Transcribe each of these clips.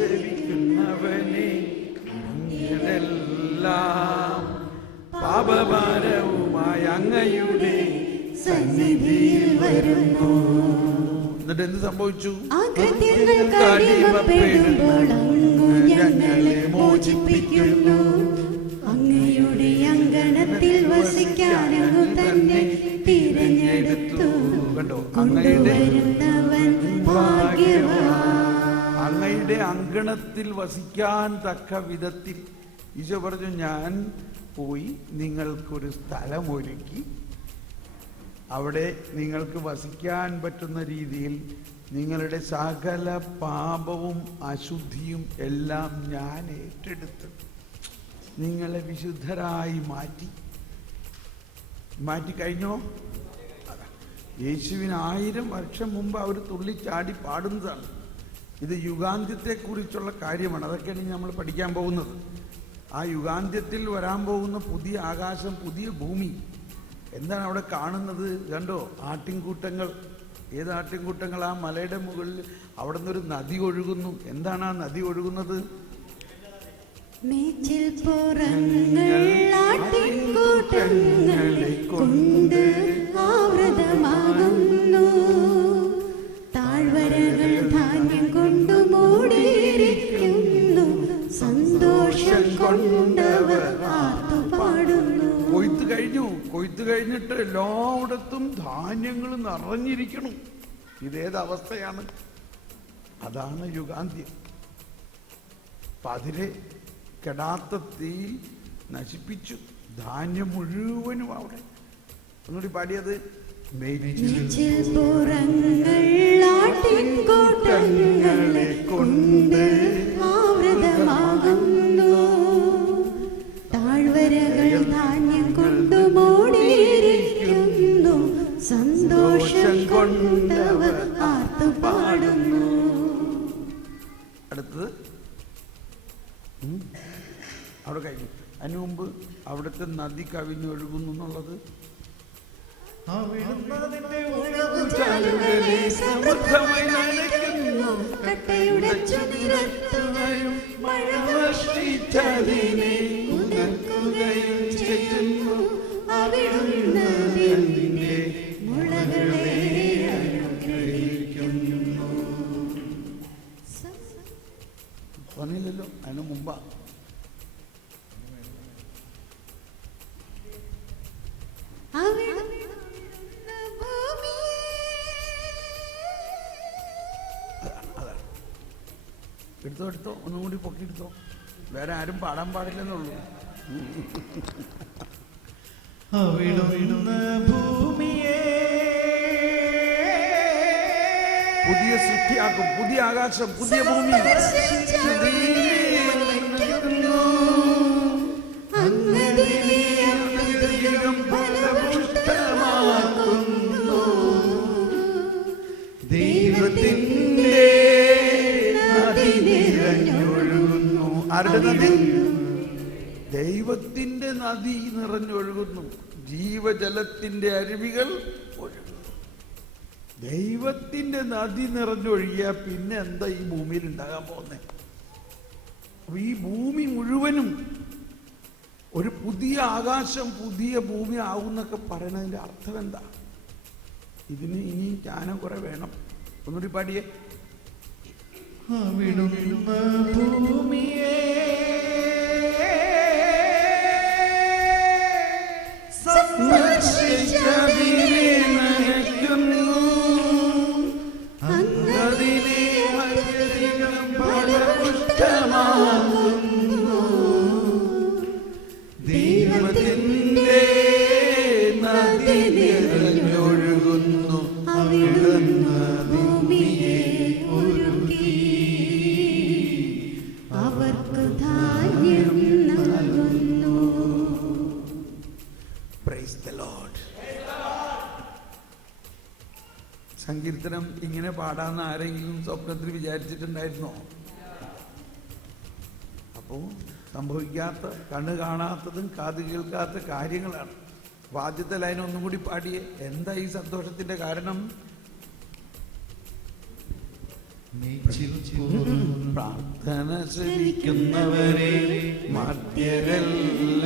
സേവിക്കുന്നവനെ എല്ലാം പാപഭാരവുമായി അങ്ങയുടെ സന്നിധിയിൽ വരുന്നു. എന്നിട്ട് എന്ത് സംഭവിച്ചു? ഞങ്ങളെ മോചിപ്പിക്കുന്നു. അങ്ങയുടെ അങ്കണത്തിൽ വസിക്കാനങ്ങു തന്നെ തിരഞ്ഞെടുത്തു. കണ്ടോ, അങ്ങയുടെ ഭാഗ്യവാൻ. അങ്ങയുടെ അങ്കണത്തിൽ വസിക്കാൻ തക്ക വിധത്തിൽ ഈശോ പറഞ്ഞു, ഞാൻ പോയി നിങ്ങൾക്കൊരു സ്ഥലമൊരുക്കി അവിടെ നിങ്ങൾക്ക് വസിക്കാൻ പറ്റുന്ന രീതിയിൽ നിങ്ങളുടെ സകല പാപവും അശുദ്ധിയും എല്ലാം ഞാൻ ഏറ്റെടുത്ത് നിങ്ങളെ വിശുദ്ധരായി മാറ്റിക്കഴിഞ്ഞോ? യേശുവിന് 1000 വർഷം മുമ്പ് അവർ തുള്ളിച്ചാടി പാടുന്നതാണ്. ഇത് യുഗാന്ത്യത്തെക്കുറിച്ചുള്ള കാര്യമാണ്. അതൊക്കെയാണ് നമ്മൾ പഠിക്കാൻ പോകുന്നത്. ആ യുഗാന്ത്യത്തിൽ വരാൻ പോകുന്ന പുതിയ ആകാശം, പുതിയ ഭൂമി. എന്താണ് അവിടെ കാണുന്നത്? കണ്ടോ, ആട്ടിൻകൂട്ടങ്ങൾ. ഏത് ആട്ടിൻകൂട്ടങ്ങൾ? ആ മലയുടെ മുകളിൽ അവിടെ നിന്നൊരു നദി ഒഴുകുന്നു. എന്താണ് ആ നദി ഒഴുകുന്നത്? ആട്ടിൻകൂട്ടങ്ങളെ കൊണ്ട് ആവൃതമാകുന്നു. താഴ്വരകൾ ധാന്യം കൊണ്ട് മൂടിയിരിക്കുന്നു. സന്തോഷം കൊണ്ടവർ ആർത്തുപാടുന്നു. കൊയ്ത്ത് കഴിഞ്ഞിട്ട് എല്ലായിടത്തും ധാന്യങ്ങൾ നിറഞ്ഞിരിക്കണം. ഇതേതവസ്ഥയാണ്? അതാണ് യുഗാന്ത്യം. അതിലെ കെടാത്ത തീയിൽ നശിപ്പിച്ചു. ധാന്യം മുഴുവനും അവിടെ. ഒന്നുകൂടി പാടിയത്, ആട്ടിൻകൂട്ടങ്ങളെ കൊണ്ട് ആവൃതമാകുന്നു. താഴ്വരകൾ ധാന്യം കൊണ്ട് മൂടിയിരിക്കുന്നു. സന്തോഷം കൊണ്ടവർ ആർത്തുപാടുന്നു. അടുത്തത് അവിടെ കഴിഞ്ഞു. അതിനു മുമ്പ് അവിടുത്തെ നദി കവിഞ്ഞൊഴുകുന്നു എന്നുള്ളത് പറഞ്ഞില്ലല്ലോ. അതിന് മുമ്പാ എടുത്തോ, ഒന്നും കൂടി പൊക്കിയെടുത്തോ. വേറെ ആരും പാടാൻ പാടില്ലെന്നുള്ളൂ. പുതിയ സൃഷ്ടിയാക്കും, പുതിയ ആകാശം, പുതിയ ഭൂമി. ദൈവത്തിന്റെ നദി നിറഞ്ഞൊഴുകുന്നു. ആരുടെ നദി? ദൈവത്തിന്റെ നദി നിറഞ്ഞൊഴുകുന്നു. ജീവജലത്തിന്റെ അരുവികൾ ഒഴുകുന്നു. ദൈവത്തിന്റെ നദി നിറഞ്ഞൊഴുകിയ പിന്നെ എന്താ ഈ ഭൂമിയിൽ ഉണ്ടാകാൻ പോകുന്നത്? അപ്പൊ ഈ ഭൂമി മുഴുവനും ഒരു പുതിയ ആകാശം, പുതിയ ഭൂമി ആവുന്നൊക്കെ പറയണതിന്റെ അർത്ഥം എന്താ? ഇതിന് ഇനി ജ്ഞാനം കുറെ വേണം. ഒന്നുകൂടി പാടിയേ. ഭൂമിയെ ദൈവത്തിന്റെ നദി നിറഞ്ഞൊഴുകുന്നു. അവർക്ക് ധാന്യം നൽകുന്നു. Praise the Lord. സങ്കീർത്തനം ഇങ്ങനെ പാടാന്ന് ആരെങ്കിലും സ്വപ്നത്തിൽ വിചാരിച്ചിട്ടുണ്ടായിരുന്നോ? അപ്പോ സംഭവിക്കാത്ത, കണ്ണ് കാണാത്തതും കാത് കേൾക്കാത്ത കാര്യങ്ങളാണ്. അപ്പൊ ആദ്യത്തെ ലൈൻ ഒന്നും കൂടി പാടിയേ. എന്താ ഈ സന്തോഷത്തിന്റെ കാരണം? പ്രാർത്ഥന ശ്രവിക്കുന്നവരെ മർത്യരെല്ലാം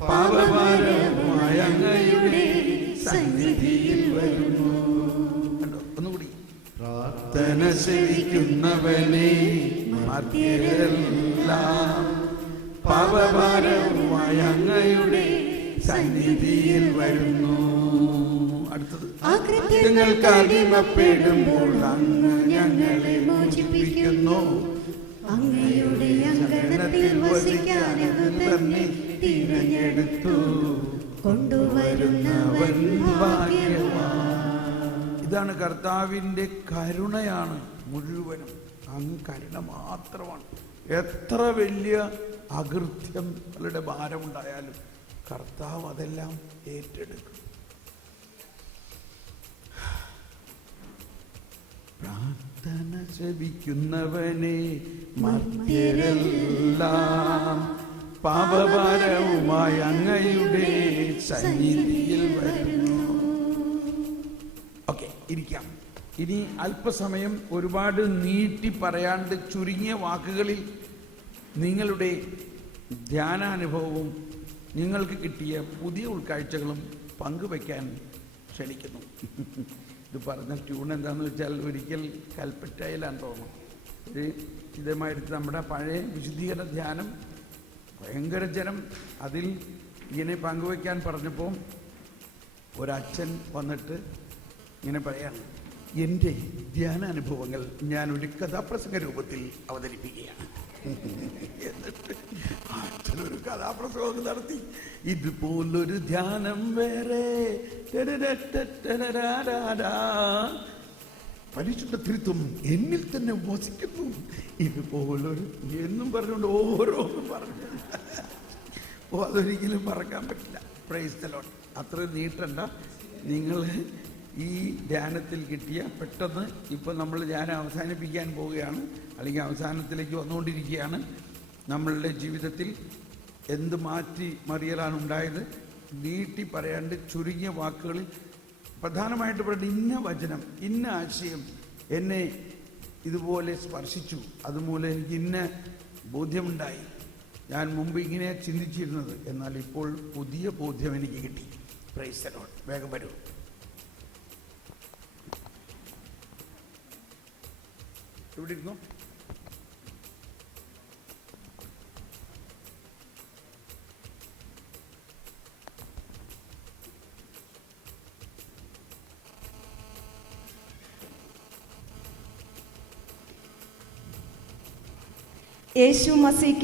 പാപഭാരവുമായ അങ്ങയുടെ സന്നിധിയിൽ വരുന്നു. കണ്ടോ? ഒന്നുകൂടി. പ്രാർത്ഥന ശ്രവിക്കുന്നവനെ മർത്യരെല്ലാം പാപഭാരവുമായ അങ്ങയുടെ സന്നിധിയിൽ വരുന്നു. അടുത്തത്. അകൃത്യങ്ങൾക്ക് അടിമപ്പെടുമ്പോൾ അങ്ങ് ഞങ്ങളെ മോചിപ്പിക്കുന്നു. അങ്ങയുടെ അങ്കണത്തിൽ വസിക്കാൻ തന്നെ തിരഞ്ഞെടുത്തു. കൊണ്ടുവരുന്നവൻ ഭാഗ്യവാൻ. ഇതാണ് കർത്താവിൻ്റെ കരുണയാണ് മുഴുവനും. അങ്ങ് കരുണ മാത്രമാണ്. എത്ര വലിയ അകൃത്യങ്ങളുടെ ഭാരമുണ്ടായാലും കർത്താവ് അതെല്ലാം ഏറ്റെടുക്കും. പ്രാർത്ഥന ശ്രവിക്കുന്നവനെ മർത്യരെല്ലാം പാപഭാരവുമായി അങ്ങയുടെ സന്നിധിയിൽ വരുന്നു. ഓക്കെ, ഇരിക്കാം. ഇനി അല്പസമയം ഒരുപാട് നീട്ടി പറയാണ്ട് ചുരുങ്ങിയ വാക്കുകളിൽ നിങ്ങളുടെ ധ്യാനാനുഭവവും നിങ്ങൾക്ക് കിട്ടിയ പുതിയ ഉൾക്കാഴ്ചകളും പങ്കുവയ്ക്കാൻ ക്ഷണിക്കുന്നു. ഇത് പറഞ്ഞ ട്യൂൺ എന്താണെന്ന് വെച്ചാൽ ഒരിക്കൽ കൽപ്പറ്റയിലാന്ന് തോന്നുന്നു. ഒരു ഇതേമായിട്ട് നമ്മുടെ പഴയ വിശുദ്ധീകരണ ധ്യാനം ഭയങ്കര ജനം അതിൽ ഇങ്ങനെ പങ്കുവയ്ക്കാൻ പറഞ്ഞപ്പോൾ ഒരച്ഛൻ വന്നിട്ട് ഇങ്ങനെ പറയാണ്, എൻ്റെ ധ്യാനാനുഭവങ്ങൾ ഞാനൊരു കഥാപ്രസംഗ രൂപത്തിൽ അവതരിപ്പിക്കുകയാണ്. എന്നിട്ട് അച്ഛനൊരു കഥാപ്രസംഗം നടത്തി. ഇതുപോലൊരു ധ്യാനം വേറെ പരിശുദ്ധ ത്രിത്വം എന്നിൽ തന്നെ വസിക്കുന്നു. ഇതുപോലൊരു എന്നും പറഞ്ഞുകൊണ്ട് ഓരോന്നും പറഞ്ഞു. അതൊരിക്കലും മറക്കാൻ പറ്റില്ല. Praise the Lord. അത്ര നീട്ടണ്ട. നിങ്ങൾ ഈ ധ്യാനത്തിൽ കിട്ടിയ പെട്ടെന്ന് ഇപ്പം നമ്മൾ ധ്യാനം അവസാനിപ്പിക്കാൻ പോവുകയാണ്, അല്ലെങ്കിൽ അവസാനത്തിലേക്ക് വന്നുകൊണ്ടിരിക്കുകയാണ്. നമ്മളുടെ ജീവിതത്തിൽ എന്ത് മാറ്റി മറിയലാണ് ഉണ്ടായത് നീട്ടി പറയാണ്ട് ചുരുങ്ങിയ വാക്കുകളിൽ പ്രധാനമായിട്ട് പറയുന്നത് ഇന്ന വചനം, ഇന്ന ആശയം എന്നെ ഇതുപോലെ സ്പർശിച്ചു, അതുമൂലം എനിക്ക് ഇന്ന ബോധ്യമുണ്ടായി. ഞാൻ മുമ്പ് ഇങ്ങനെ ചിന്തിച്ചിരുന്നത്, എന്നാൽ ഇപ്പോൾ പുതിയ ബോധ്യം എനിക്ക് കിട്ടി. Praise the Lord. വേഗം വരൂ. ഇവിടെ ഇരുന്നു. യേശു മസീഹ്